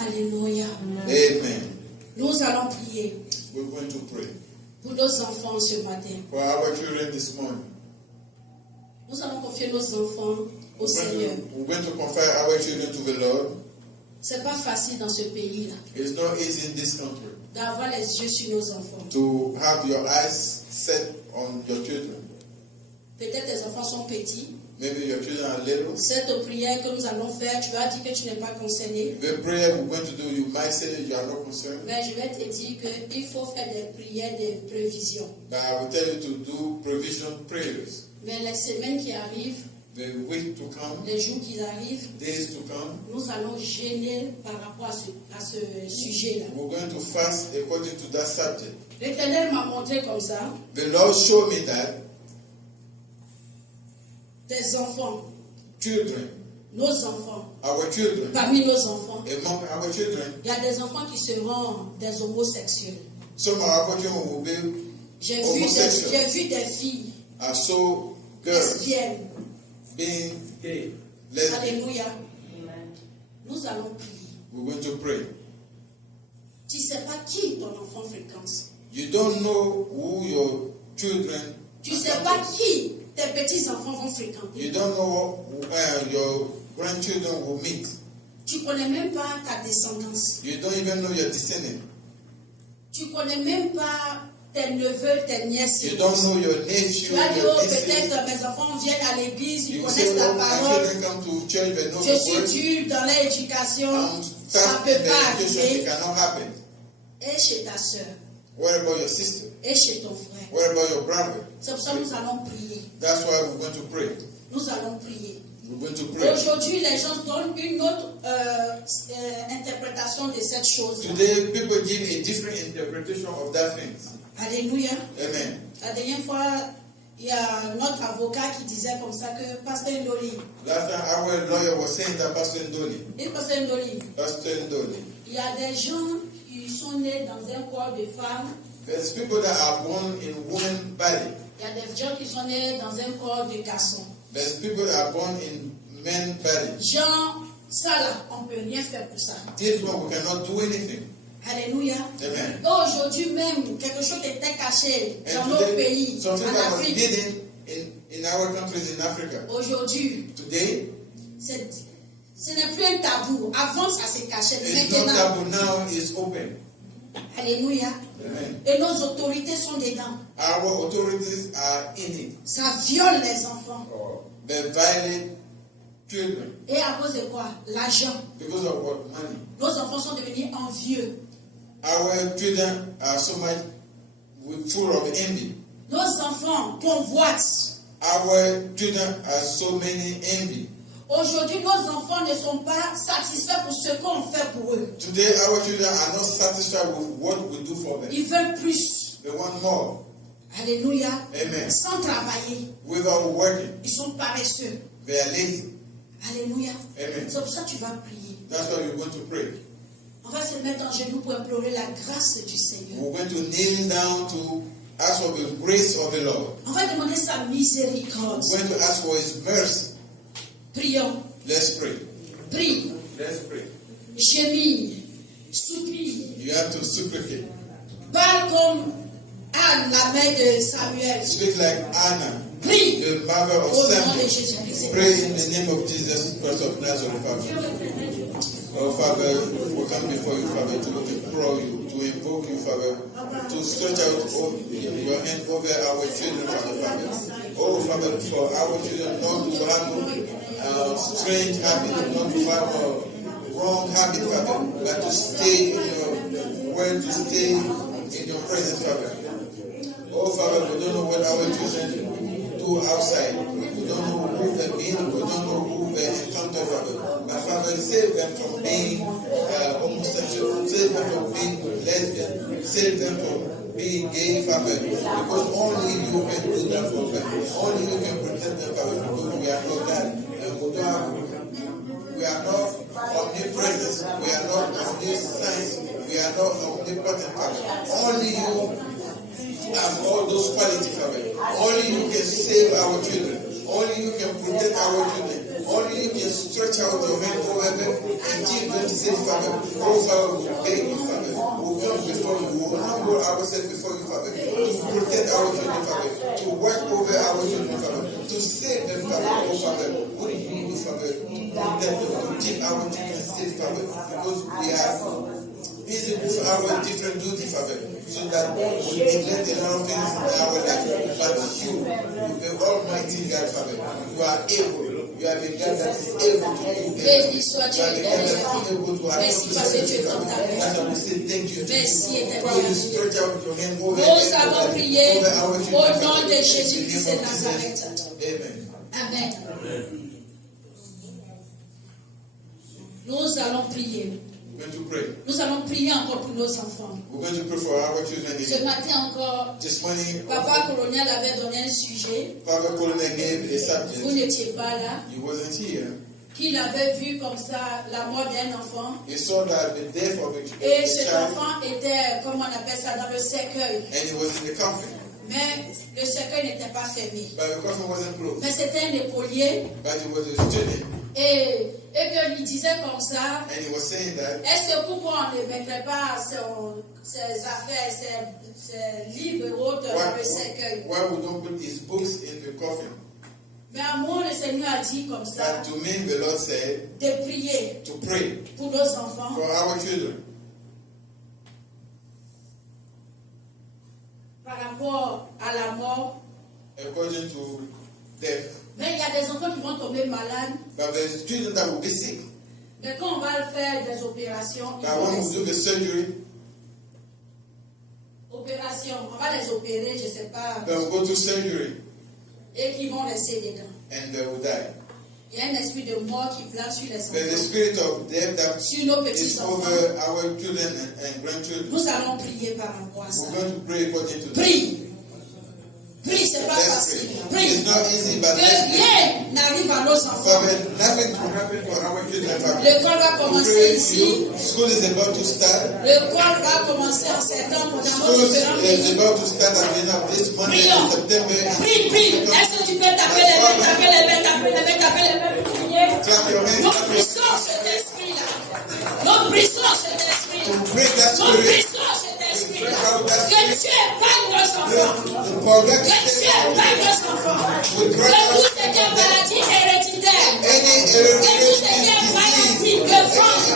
Alléluia. Amen. Nous allons prier We're going to pray pour nos enfants ce matin. for our children this morning. Nous allons confier nos enfants au Seigneur. We're going to confide our children to the Lord. C'est pas facile dans ce pays-là It's not easy in this country d'avoir les yeux sur nos enfants. to have your eyes set on your children. Peut-être tes enfants sont petits. Maybe your children are little. Cette prière que nous allons faire, tu vas dire que tu n'es pas concerné. The prayer we're going to do, you might say that you are not concerned. Mais je vais te dire qu'il faut faire des prières de prévision. But I will tell you to do provision prayers. Mais les semaines qui arrivent, The week to come, les jours qui arrivent, days to come, nous allons gêner par rapport à ce sujet-là. we're going to fast according to that subject. L'Éternel m'a montré comme ça, The Lord showed me that tes enfants, children, nos enfants, our children, parmi nos enfants, among our children, il y a des enfants qui seront des homosexuels. some of our children will be J'ai homosexual. vu des filles I saw girls lesbiennes. being gay, lesbian. Alléluia. Nous allons prier. We're going to pray. Tu ne sais pas qui ton enfant fréquente. You don't know who your children Tu ne sais pas qui tes petits-enfants vont fréquenter. You don't know where your grandchildren will meet. Tu ne connais même pas ta descendance. You don't even know your descendant. Tu ne connais même pas tes neveux, tes nièces. You don't know your nephew, Tu as dit, your oh, nieces. peut-être mes enfants viennent à l'église, ils You connaissent say, la oh, my parole. children come to church, but know Je the word. suis dur dans l'éducation. Ça ne Tough peut in pas the education, it arriver. cannot happen. Et chez ta soeur. What about your sister? Et chez ton frère. What about your brother? C'est pour ça que nous allons prier. That's why we're going to pray. Nous allons prier. We're going to pray. Aujourd'hui, les gens donnent une autre interprétation de cette chose. Today, people give a different interpretation of that thing. Alléluia. Amen. La dernière fois, il y a notre avocat qui disait comme ça que Pasteur Ndoli. Last time our lawyer was saying that Pastor Ndoli. Et Pasteur Ndoli. Pastor Ndoli. Il y a des gens qui sont nés dans un corps de femme. There's people that are born in woman body. Il y a des gens qui sont nés dans un corps de garçon. There's people that are born in men body. Jean, ça là, on ne peut rien faire pour ça. This one we cannot do anything. Alléluia. Amen. Aujourd'hui même, quelque chose était caché dans nos pays, something en that was Afrique. hidden in our countries in Africa. Aujourd'hui, Today, ce n'est plus un tabou. Avant, ça se cachait. it's not Maintenant, taboo, now it's open. alléluia. Amen. Et nos autorités sont dedans. Our authorities are in it. Ça viole les enfants. They violate children. Et à cause de quoi? L'argent. Because of what? Money. Nos enfants sont devenus envieux. Our children are so much full of envy. Nos enfants convoitent. Our children are so many envy. Aujourd'hui, nos enfants ne sont pas satisfaits pour ce qu'on fait pour eux. Today, our children are not satisfied with what we do for them. Ils veulent plus. They want more. Alléluia. Amen. Sans travailler. Without working, Ils sont paresseux. they are lazy. Alléluia. Amen. C'est pour ça que tu vas prier. That's why we're going to pray. On va se mettre en genoux pour implorer la grâce du Seigneur. We're going to kneel down to ask for the grace of the Lord. On va demander sa miséricorde. We're going to ask for His mercy. Prions. Let's pray. Prie. Let's pray. Gémir. Supplie. You have to supplicate. Parle comme Anne, la mère de Samuel. Speak like Anna, Prie. the mother of Au nom de Samuel. Jésus-Christ. Pray in the name of Jesus Christ of Nazareth, Father. Oh, Father, we come before you, Father, to implore you, to invoke you, Father, to stretch out your hand over our children, Father. Oh, Father, for our children not to have strange habits, not to have wrong habits, Father, but to stay in your word, to stay in your presence, Father. Oh, Father, we don't know what our children do outside. We don't know who they've been. We don't know who they encounter, Father. But Father, save them from being homosexual. Save them from being lesbian. Save them from being gay, Father. Because only you can do that for them. Only you can protect them, Father. Because we are not God. And we are not omnipresent. We are not omniscience. We are not omnipotent, Father. Only you have all those qualities, Father. Only you can save our children. Only you can protect our children. Only you can stretch out your hand over them and keep them safe, Father. Oh, Father, we beg you, Father. We come before you. We humble ourselves before you, Father. To protect our children, Father. To watch over our children, Father. To save them, Father. Oh, Father, we need you, Father. To protect them, to keep our children safe, Father. Because we are busy with our different duties, Father, so that we neglect a lot of things in our life. But you, the Almighty God, Father, you are able. You are the God that is able to do Béni soit You are the God that is able to Merci parce que tu es dans ta main. That's why we say thank you. Merci, éternel. While you stretch out your hand over Nous allons prier our au children, nom Father, de in the Jésus-Christ name de of Nazareth. Jesus. Amen. Amen. Nous allons prier. We're going to pray. Nous allons prier encore pour nos enfants. We're going to pray for our children Ce again. matin encore, This morning, Papa Colonial avait donné un sujet. Father Colonel gave a Vous subject. n'étiez pas là. He wasn't here. Qu'il avait vu comme ça la mort d'un enfant. He saw that the death of Et a cet child, enfant était, comment on appelle ça, dans le cercueil. and he was in the coffin. Mais le cercueil n'était pas fermé. But the coffin wasn't closed. Mais c'était un épolier. But he was a student. Et que lui disait comme ça, And he was saying that, est-ce que pourquoi on ne mettrait pas ses affaires, ses livres et autres dans le cercueil? why we don't put his books in the coffin? Mais à moi, le Seigneur a dit comme ça. But to me, the Lord said, de prier to pray pour nos enfants. for our children. Par rapport à la mort. According to death. Mais il y a des enfants qui vont tomber malades. But there's children that will be sick. Mais quand on va faire des opérations, But when we do the surgery, on va les opérer, je ne sais pas. they will go to surgery. Et qui vont rester dedans. And they will die. Il y a un esprit de mort qui plane sur les enfants. There's a spirit of death that sur nos petits is enfants. over our children and grandchildren. Nous allons prier par rapport à ça. We're going to pray according to that. Prie. Prie, c'est pas facile. Prie. It's not easy, but que rien n'arrive à nos enfants. nothing will happen for our children. L'école va commencer ici. School is about to start. L'école va commencer en septembre. School is about to start at the end of this month in September. Prie, prie. Est-ce que tu peux taper les mains, taper les mains, taper les mains, taper les mains, prier? Nous brisons cet esprit-là. Nous brisons cet esprit-là. Nous brisons cet esprit-là. Que Dieu épargne nos enfants. Que Dieu épargne nos enfants. Que tout ce qui est maladie héréditaire. Que tout ce qui est maladie de ventre.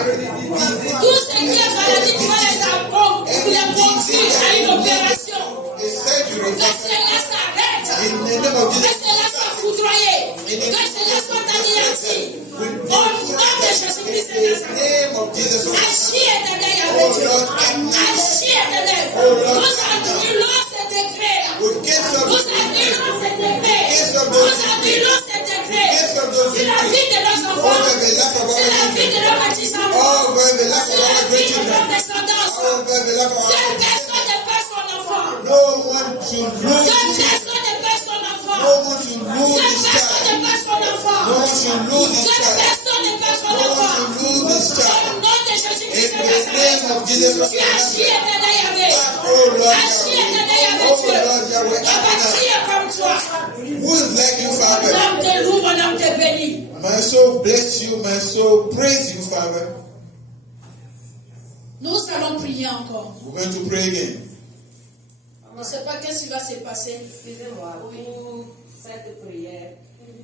Tout ce qui est maladie qui va les conduire à une opération. Que cela s'arrête. Que cela soit foudroyé. Que cela soit anéanti. Au nom de Jésus-Christ de Nazareth. Agis éternel avec Dieu. Agis éternel. Nous annulons ce décret-là. Nous annulons ce décret. Nous annulons ce décret. C'est la vie de nos enfants. C'est la vie de nos petits-enfants. C'est la vie de nos descendants. Que personne ne perd son enfant. Que personne ne perd son enfant. Que personne ne perd son enfant. Que personne ne perd son enfant. Au nom de Jésus-Christ de Nazareth. Tu agis éternel Yahvé. Agis éternel Yahvé Dieu. Il n'y a pas de Dieu comme toi. Mon âme te loue, mon âme te bénit. My soul bless you, my soul praise you, Father. Nous allons prier encore. We're going to pray again. Je ne sais pas qu'est-ce qui va se passer. Excusez-moi, pour cette prière,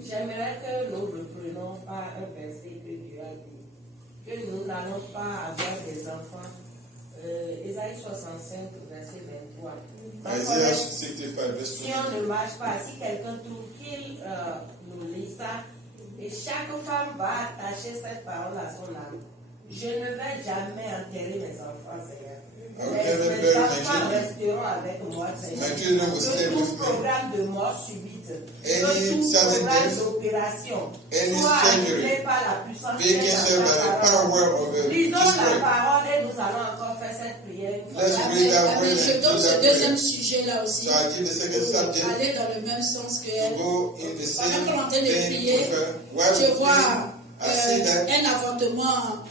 j'aimerais que nous reprenions par un verset que Dieu a dit, que nous n'allons pas avoir des enfants. Ésaïe 65, verset 23. Isaiah 65, verset Si on ne marche pas, si quelqu'un trouve qu'il nous lit ça, et chaque femme va attacher cette parole à son âme. Je ne vais jamais enterrer mes enfants, Seigneur. Mes enfants resteront avec moi, Seigneur. Que tout programme de mort subite, que tout programme d'opération soit annulé par la puissance de la parole. Lisons la parole et nous allons encore faire cette prière. Je donne ce deuxième sujet-là aussi. Aller dans le même sens que elle. Pendant qu'on est en train de prier, je vois un avortement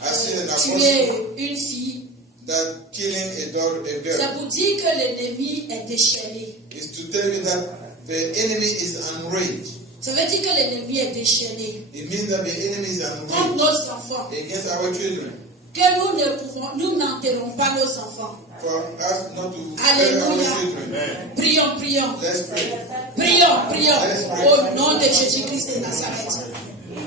tuer une fille. That killing a girl. Ça vous dit que l'ennemi est déchaîné. Is to tell you that the enemy is enraged. Ça veut dire que l'ennemi est déchaîné. It means that the enemy is contre enraged nos enfants. against our children. Que nous n'enterrons pas nos enfants. For us not to Alléluia. our children. Prions, prions. Let's pray. Prions, prions. Au nom de Jésus-Christ de Nazareth.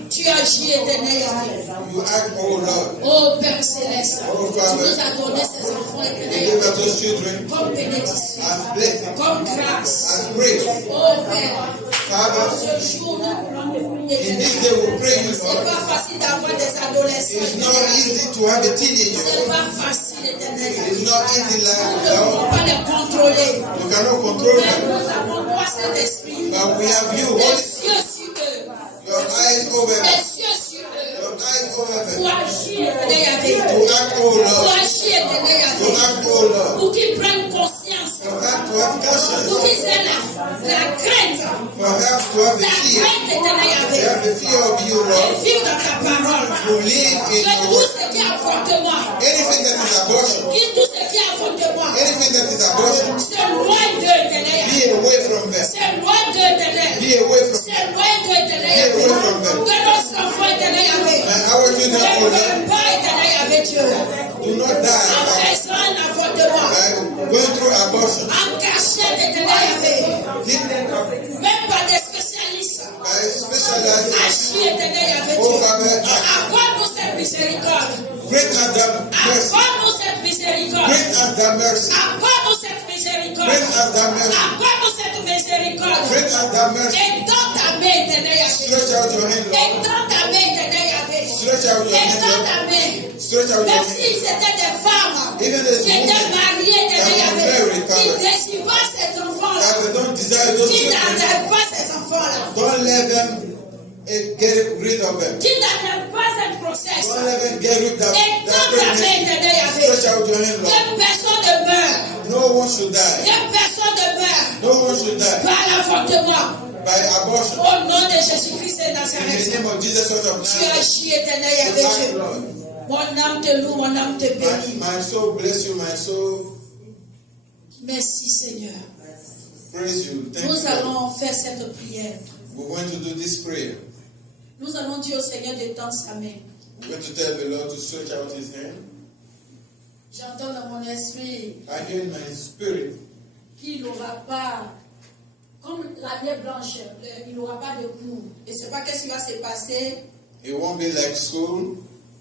Tu agis éternel Yahvé. You act, oh Lord. Oh Père Céleste. Oh Tu Father. nous as donné ces enfants éternel Give Yahvé. us those children Comme bénédiction. as blessing, Comme grâce. as grace. Oh Père. Father, Ce jour, nous voulons te prier in this éternel. day we pray you, C'est Lord. pas facile d'avoir des adolescents. It's not easy to have a teenager. C'est pas facile éternel Yahvé. It's not easy Nous like ne pouvons pas les contrôler. You cannot control Mais them. nous avons toi cet esprit. But we have you, Les Holy yeux sur eux. Your eyes over Les them. yeux sur eux. Your eyes over Pour them. agir éternel Yahvé. To act, oh Pour Lord. agir éternel To Yahvé. act, oh Lord. Pour qu'ils prennent conscience. For her to have conscience. Pour qu'ils aient la crainte. For her to have La the fear. crainte éternel To Yahvé. have the fear of you, Et Lord. vivre dans ta parole. To live in Que your tout word. ce qui est avortement. Anything that is abortion. Tout ce qui est avortement. Anything that is abortion. C'est loin d'eux éternel Yahvé. Be away from them. C'est loin d'eux éternel. Be away from them. C'est loin d'eux éternel Be Yahvé. away from them. Que nos enfants éternel Yahvé. And our children, Ne oh Lord, meurent pas éternel Yahvé Dieu. do not En die faisant un avortement. by going through abortion. En cachette éternel Yahvé. Hidden Même pas des spécialistes. by Agis éternel avec Oh, Dieu. Father, Accorde-nous cette miséricorde. grant us the mercy. Accorde-nous cette miséricorde. Grant us the mercy. Accorde-nous cette miséricorde. Grant us the mercy. Accorde-nous cette miséricorde. Grant us the mercy. Étends ta main éternel avec Dieu. Stretch out your hand, Lord. Étends ta main éternel avec Dieu. Stretch out your hand, Étends Lord. ta main. Stretch out your Même hand. si c'était des femmes Even as qui étaient women mariées éternel that are avec married, Dieu, qui Father, ne désirent pas ces enfants-là, that they don't desire those qui children, n'enlèvent pas ces enfants-là, don't let them get rid of them. qui n'enlèvent pas cette grossesse. Don't let them get rid of that Étends ta main pregnancy. éternel avec Stretch Dieu. out your hand, Lord. Que personne ne meure. No one should die. Que personne ne meure No one should die par l'avortement. by abortion. Au nom de Jésus-Christ de In the Nazareth. name of Jesus Christ of Tu Nazareth. agis éternel You avec act, Dieu. Lord. Mon âme te loue, mon âme te bénit. My soul bless you, my soul Merci Seigneur. praise you. Thank Nous you. Lord. allons faire cette prière. We're going to do this prayer. Nous allons dire au Seigneur d'étendre sa main. We're going to tell the Lord to stretch out his hand. J'entends dans mon esprit I hear in my spirit qu'il n'aura pas, comme la nuit blanche, il n'aura pas de cours. Et c'est pas qu'est-ce qui va se passer it won't be like school.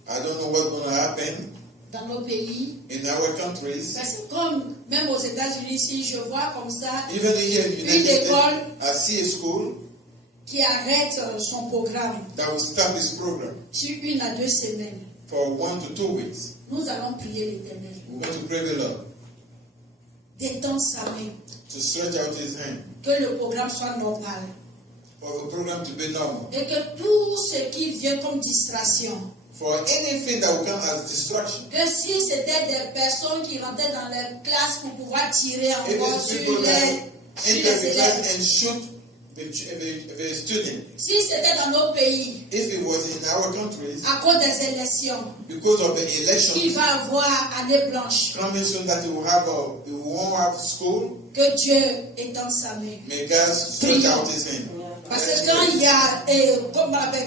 I don't know what's going to happen dans nos pays. in our countries. Parce que comme même aux États-Unis, si je vois comme ça, Even here in the une United école States, I see a school qui arrête son programme that will stop this program sur 1 à 2 semaines. for 1 to 2 weeks. Nous allons prier l'Éternel We're going to pray the Lord d'étendre sa main, to stretch out his hand que le programme soit normal for the program to be normal. et que tout ce qui vient comme distraction, For anything that will come as distraction. que si c'était des personnes qui rentraient dans les classes pour pouvoir tirer If encore it's sur people that les enter the élèves, class and shoot the student, si c'était dans nos pays, if it was in our countries, à cause des élections, because of the il election va avoir année blanche, coming soon that we won't have school, que Dieu étende sa main. may God stretch out his hand. Parce que quand il y a,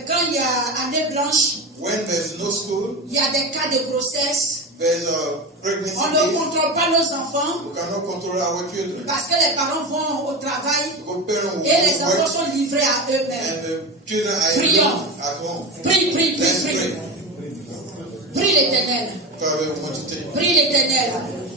quand il y a année blanche, When there's no school, il y a des cas de grossesse. there's a pregnancy On ne case. contrôle pas nos enfants We cannot control our children. parce que les parents vont au travail Because parents will et les enfants work sont livrés à eux-mêmes. and the children are Prions. alone at home. Prie, prie, prie, Let's prie. pray. Prie l'Éternel. Father, we want to take. Prie l'Éternel.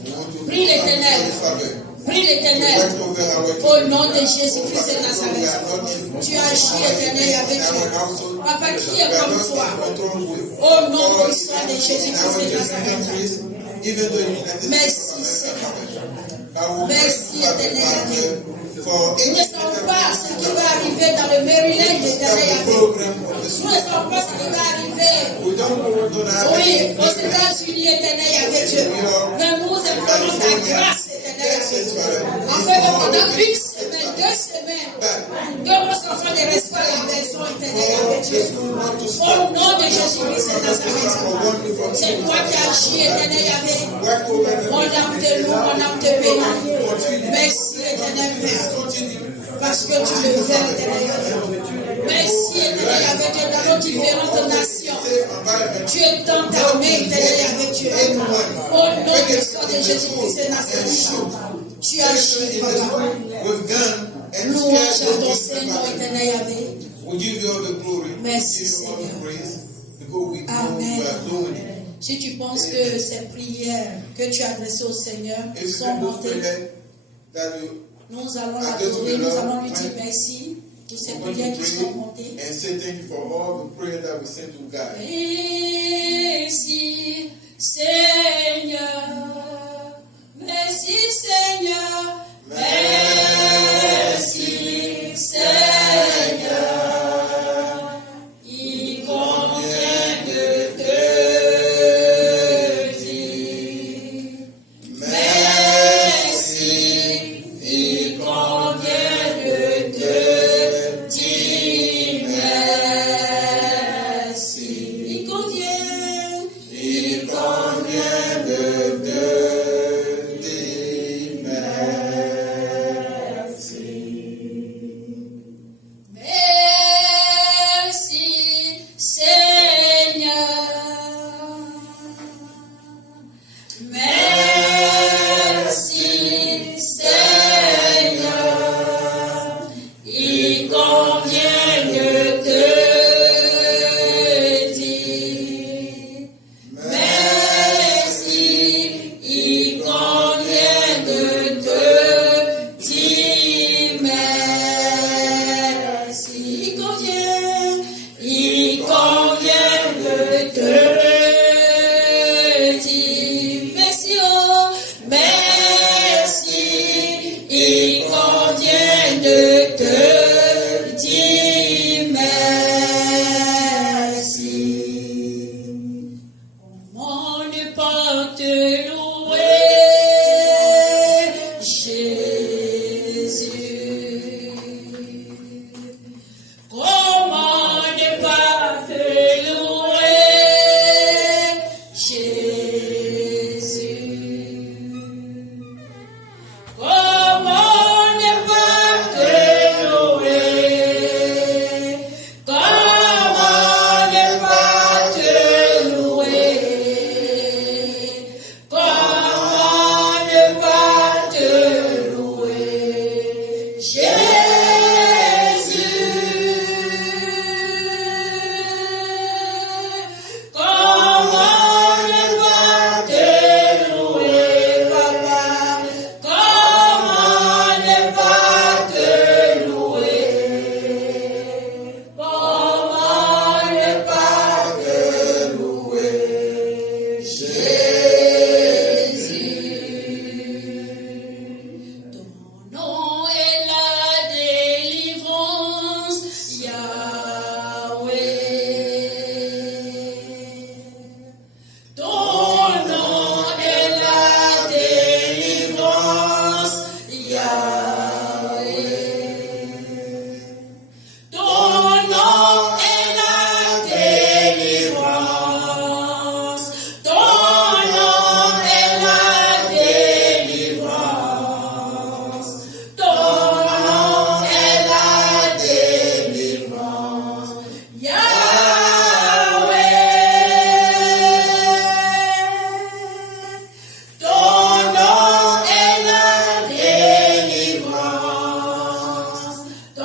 We want to Prie l'Éternel. Father. Prie l'Éternel. Watch over our Au children. nom de Jésus-Christ de We Nazareth. are not in Tu agis éternel avec our Dieu. household. Papa, qui We est are comme not toi? in control with Au nom all puissant de in Jésus-Christ our de different Nazareth. countries, even though in the United Merci, States of Seigneur. America. Merci, éternel. For Nous ne savons pas ce qui va arriver dans le Maryland, éternel avec. Nous ne savons pas ce qui va arriver. We don't know what's going to happen. Oui, aux États-Unis, éternel avec Dieu. Mais nous implorons ta grâce, éternel avec Dieu. Enfin, pendant 1 semaine, 2 semaines, que nos enfants ne restent pas à la maison, éternel avec Dieu. Au nom de Jésus-Christ de Nazareth. C'est toi qui agis, éternel avec. Mon âme te loue, mon âme te bénit. Merci, éternel Père. Parce que tu le fais, éternel Père. Merci, éternel avec Dieu, dans nos différentes nations. Tu étends ta main, éternel avec Dieu. Au nom de Jésus-Christ de Nazareth. Tu agis, Papa. Louange à ton Seigneur, éternel avec. We give you all the glory. Merci, We give you all the Seigneur. praise because we know Amen. we are doing it. Si tu penses que ces prières que tu as adressées au Seigneur If sont you montées, pray that you nous allons l'adorer, nous allons lui dire merci pour ces want prières to qui sont pray montées. and say thank you for all the prayer that we sent to God. Merci Seigneur, merci Seigneur, merci Seigneur. Il convient de te dire merci, il convient de te dire merci. Il convient te louer, Jésus. Comment ne pas te louer, Jésus. Comment ne pas te louer? Comment ne pas te louer? Comment ne pas te louer? Jésus. Comment ne pas te louer, Papa? Comment ne pas te louer? Comment ne pas te louer, Jésus? Ton nom est la délivrance, Yahweh. Ton nom est la délivrance, Yahweh. Ton nom est la délivrance. Ton nom est la délivrance. Ton nom est la délivrance, Yahweh. Ton nom est la délivrance. Ton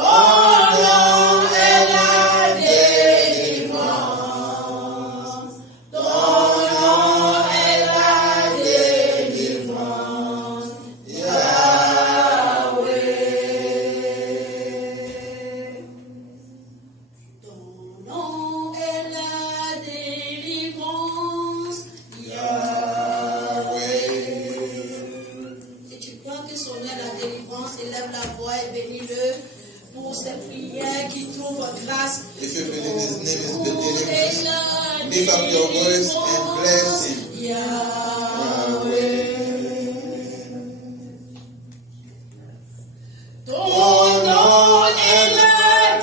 nom est la délivrance. Ton nom est la délivrance, Yahweh. Ton nom est la délivrance, Yahweh. Si tu crois que son nom est la délivrance, élève la voix et bénis-le pour cette prière qui trouve grâce. If you believe his name is the Ton nom est deliverance, la lift up your voice and bless délivrance, him. Yahweh. Ton nom est la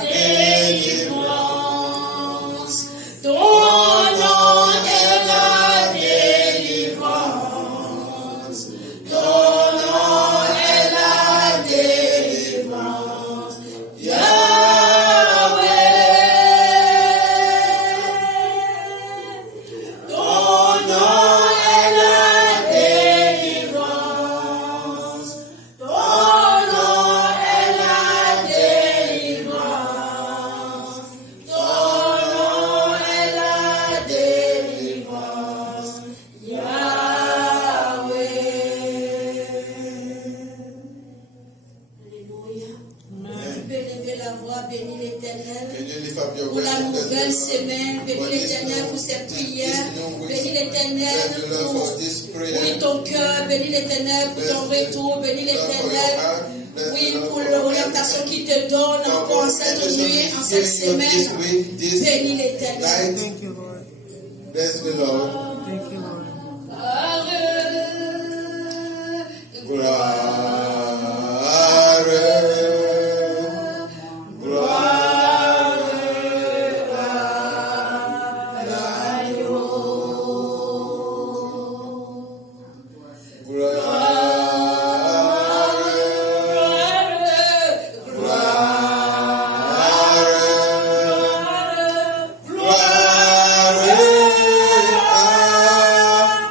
délivrance. Ton nom est la délivrance. Ton nom est la délivrance, Yahweh. Ton nom est la délivrance. Ton nom est la délivrance. Ton nom est la délivrance, Yahweh. Alléluia. Tu peux lever la voix, bénis l'Éternel. Can you lift up your Pour voice la and bless nouvelle the semaine, Lord? bénis For this l'Éternel pour new- cette this prière, new week. bénis l'Éternel Bless the Lord pour for this prayer. oui, ton cœur, bénis l'Éternel pour ton retour, bénis l'Éternel, oui, pour l'orientation qu'il te donne encore en cette nuit, en cette semaine, bénis l'Éternel. Bless the Lord. Gloire,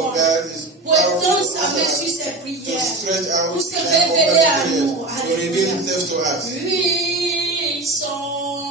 gloire. Pour étendre sa main sur ses prières. Pour se révéler à nous. Alléluia. Puissant.